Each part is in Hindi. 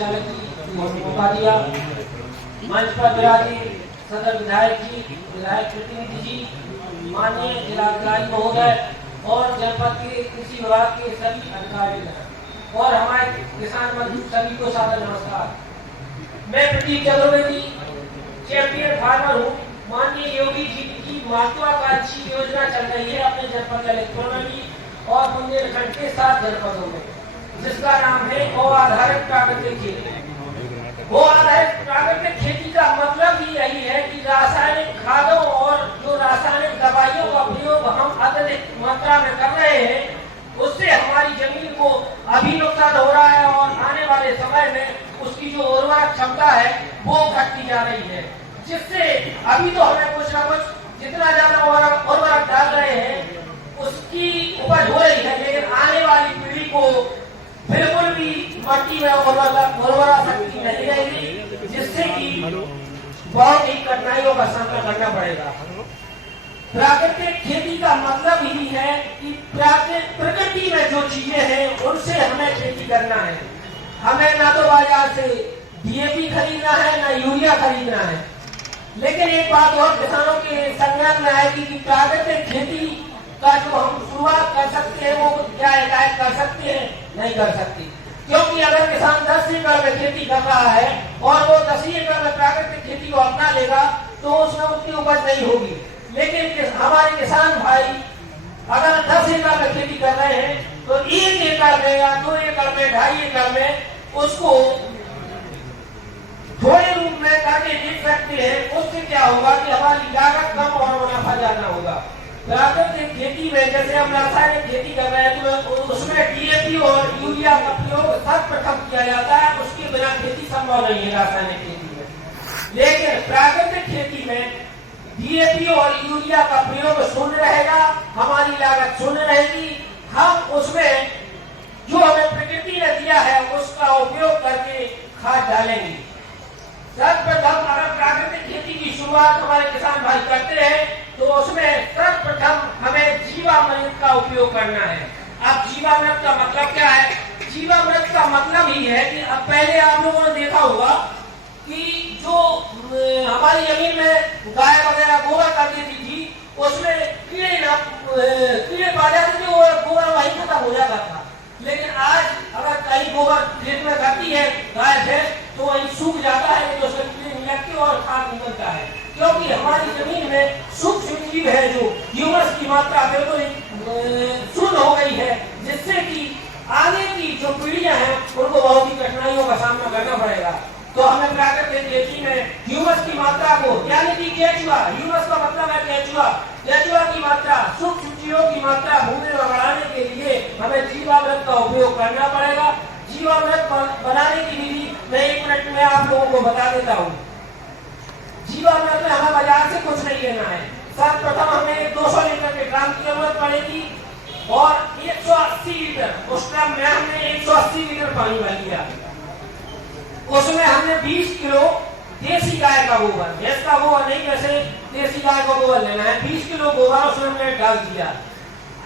मौका दिया। मंच पर विराजित सदर विधायक जी, विधायक प्रतिनिधि जी, माननीय जिलाधिकारी महोदय और जनपद के कृषि विभाग के सभी अधिकारी और हमारे किसान बंधु सभी को सादर नमस्कार। मैं प्रदीप चतुर्वेदी, चैंपियन फार्मर हूँ। माननीय योगी जी की महत्वाकांक्षी योजना चल रही है अपने जनपद ललितपुर में भी और बुंदेलखंड के 7 जनपदों में, जिसका नाम है गौ आधारित प्राकृतिक खेती। गौ आधारित प्राकृतिक खेती का मतलब ही यही है कि रासायनिक खादों और जो रासायनिक दवाइयों का प्रयोग हम अत्यधिक मात्रा में कर रहे हैं, उससे हमारी जमीन को अभी नुकसान हो रहा है और आने वाले समय में उसकी जो उर्वरक क्षमता है वो घटती जा रही है, जिससे अभी तो हमें कुछ न कुछ जितना ज्यादा उर्वरक डाल रहे हैं उसकी उपज हो रही है, लेकिन आने वाली पीढ़ी को बिल्कुल भी मट्टी में उर्वरा शक्ति नहीं रहेगी, जिससे कि बहुत ही कठिनाइयों का सामना करना पड़ेगा। प्राकृतिक खेती का मतलब ही है कि प्रकृति में जो चीजें हैं उनसे हमें खेती करना है। हमें ना तो बाजार से डीएपी खरीदना है ना यूरिया खरीदना है। लेकिन एक बात और किसानों के संज्ञान में आएगी कि प्राकृतिक खेती का जो हम शुरुआत कर सकते हैं वो क्या हिदायत कर सकते हैं, नहीं कर सकते, क्योंकि अगर किसान 10 एकड़ में खेती कर रहा है और वो 10 एकड़ में प्राकृतिक खेती को अपना लेगा तो उसमें उतनी उपज नहीं होगी। लेकिन हमारे किसान भाई अगर 10 एकड़ में खेती कर रहे हैं तो 1 एकड़ में या 2 एकड़ में 2.5 एकड़ में उसको थोड़े रूप में करके बेच सकते हैं। उससे क्या होगा कि हमारी लागत कम और मुनाफा ज्यादा होगा। प्राकृतिक खेती में जैसे हम रासायनिक खेती कर रहे हैं तो उसमें डीएपी और यूरिया का प्रयोग सर्वप्रथम किया जाता है, उसके बिना खेती संभव नहीं है रासायनिक खेती में। लेकिन प्राकृतिक खेती में डीएपी और यूरिया का प्रयोग शून्य रहेगा, हमारी लागत शून्य रहेगी। हम उसमें जो हमें प्रकृति ने दिया है उसका उपयोग करके खाद डालेंगे। सर्वप्रथम अगर प्राकृतिक खेती की शुरुआत हमारे किसान भाई करते हैं तो उसमें सर्वप्रथम हमें जीवामृत का उपयोग करना है। अब जीवामृत का मतलब क्या है? जीवामृत का मतलब ही है कि अब पहले आप लोगों ने देखा होगा कि जो हमारी जमीन में गाय वगैरह गोबर कर देती थी उसमें कीड़े पा जाते थे और गोबर वहीं खत्म हो जाता था। लेकिन आज अगर कहीं गोबर खेत में करती है गाय से तो वहीं सूख जाता है, तो उसमें कीड़े नहीं लगते और खाद निकलता है, क्योंकि हमारी जमीन में सूक्ष्म जीव है जो ह्यूमस की मात्रा बिल्कुल शून्य हो गई है, जिससे कि आगे की जो पीढ़ियां हैं उनको बहुत ही कठिनाइयों का सामना करना पड़ेगा। तो हमें प्राकृतिक खेती में ह्यूमस की मात्रा को यानी कि केचुआ, ह्यूमस का मतलब है केचुआ की मात्रा, सूक्ष्म जीवों की मात्रा भूमि में बढ़ाने के लिए हमें जीवामृत का उपयोग करना पड़ेगा। जीवामृत बनाने की विधि मैं 1 मिनट में आप लोगों को बता देता हूँ। जीवामृत में हमें बाजार से कुछ नहीं लेना है। सर्वप्रथम हमें 200 लीटर के ड्रम की जरूरत पड़ेगी और 180 लीटर, उस ड्रम में हमने 180 लीटर पानी भर लिया। उसमें हमने 20 किलो देसी गाय का गोबर, भैंस का गोबर नहीं, वैसे देसी गाय का गोबर लेना है। 20 किलो गोबर उसमें हमने डाल दिया।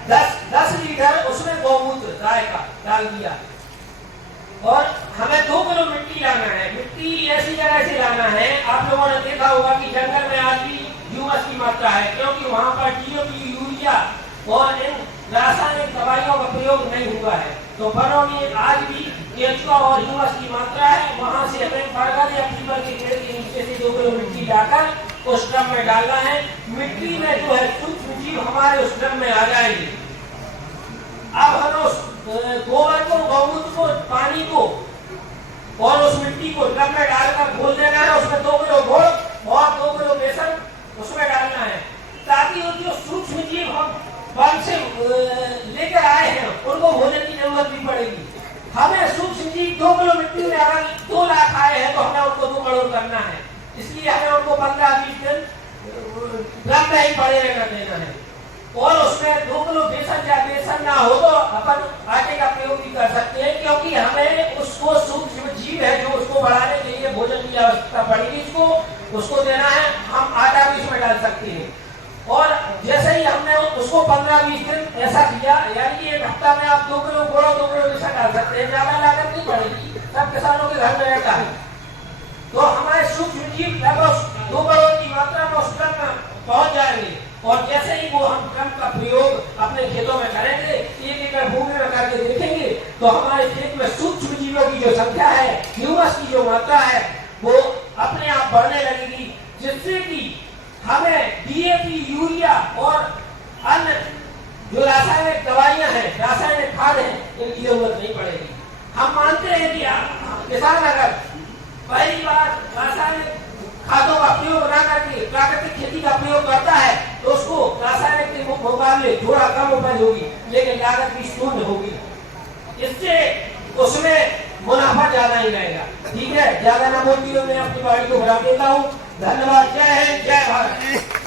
10 लीटर उसमें गौमूत्र गाय का डाल दिया और हमें 2 किलो मिट्टी लाना है। मिट्टी ऐसी जगह से लाना है, आप लोगों ने देखा होगा कि जंगल में आज भी ह्यूमस की मात्रा है, क्योंकि वहाँ पर डीएपी, यूरिया और इन रासायनिक दवाइयों का प्रयोग नहीं हुआ है। तो वनों में आज भी केचुआ और ह्यूमस की मात्रा है। वहाँ से हमें बरगद या पीपल के पेड़ के नीचे से 2 किलो मिट्टी लाकर उस ड्रम में डालना है। मिट्टी में जो है सूक्ष्म जीव हमारे उस ड्रम में आ जाएंगे। अब हम उस गोबर को, गौमूत्र को, पानी को और उस मिट्टी को ड्रम में डालकर घोल देना है। उसमें 2 किलो घोल और 2 किलो बेसन उसमें डालना है, ताकि वो जो सूक्ष्म जीव हम वन से लेकर आए हैं उनको भोजन की जरूरत भी पड़ेगी। हमें सूक्ष्म जीव 2 किलो मिट्टी में अगर 2 लाख आए हैं तो हमें उनको 2 करोड़ करना है, इसलिए हमें उनको 15-20 दिन ड्रम में ही पड़े रहना देना है। और उसमें 2 किलो बेसन या बेसन ना हो तो अपन आटे का प्रयोग भी कर सकते हैं, क्योंकि हमें उसको सूक्ष्म जीव है जो उसको बढ़ाने के लिए भोजन की आवश्यकता पड़ेगी, उसको देना है। हम आटा भी इसमें डाल सकते हैं। और जैसे ही हमने उसको 15-20 दिन ऐसा किया, यानी कि 1 हफ्ता में आप 2 किलो गोड़ा 2 किलो बेसन डाल सकते हैं, ज्यादा लागत नहीं पड़ेगी। सब किसानों के घर में रहता है। तो हमारे सूक्ष्म जीव लगभग 2 करोड़ की मात्रा में उस क्रम में पहुंच जाएंगे। और जैसे ही वो हम क्रम का प्रयोग अपने खेतों में करेंगे, 1 एकड़ भूमि में करके देखेंगे, तो हमारे खेत में सूक्ष्म जीवों की जो संख्या है, ह्यूमस की जो मात्रा है, वो अपने आप बढ़ने लगेगी, जिससे कि हमें डीएपी, यूरिया और अन्य जो रासायनिक दवाइयां हैं, रासायनिक खाद हैं, इनकी जरूरत नहीं पड़ेगी। हम मानते हैं कि किसान अगर पहली बार रासायनिक खादों का प्रयोग न करके प्राकृतिक खेती का प्रयोग करता है, तो उसको रासायनिक के मुकाबले थोड़ा कम उपज होगी, लेकिन लागत भी शून्य होगी। इससे उसमें मुनाफा ज्यादा ही रहेगा। ठीक है, ज्यादा ना बोलती हूँ, मैं अपनी बाड़ी को बढ़ा देता हूँ। धन्यवाद। जय हिंद, जय भारत।